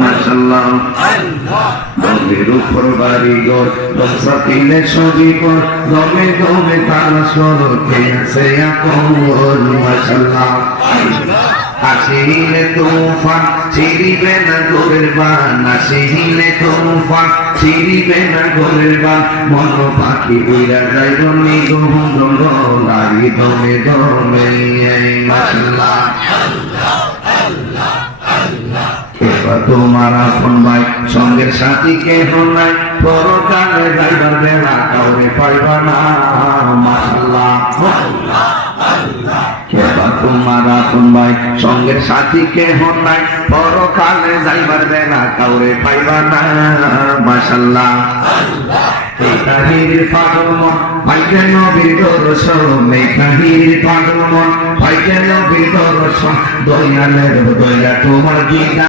মাশাআল্লাহ দমের উপর বাড়িঘর দশাতিলে সজীবন দমে দমে তারা সরতে আছে আপন মাশাআল্লাহ আসিলে তুফান ছিড়িবে না গোলের বান আসিলে তুফান ছিড়িবে না গোলের বান মন পাখি উড়া যায় রনি গহন লাগি দমে দমে মাশাআল্লাহ এবার তোমার আপন ভাই সঙ্গের সাথী কেহ নাই পরকালে যাইবার বেলা কাউরে পাইবা না মাশাআল্লাহ এবার তোমার আপন ভাই সঙ্গের সাথী কেহ নাই পরকালে যাইবার বেলা কাউরে পাইবা না মাশাআল্লাহ এই কাহির পাগল মন ভাইকে নবীর দর্শন এই কাহির পাগল মন ভাইকে নবীর দর্শন দয়ালের দয়া তোমার দিদা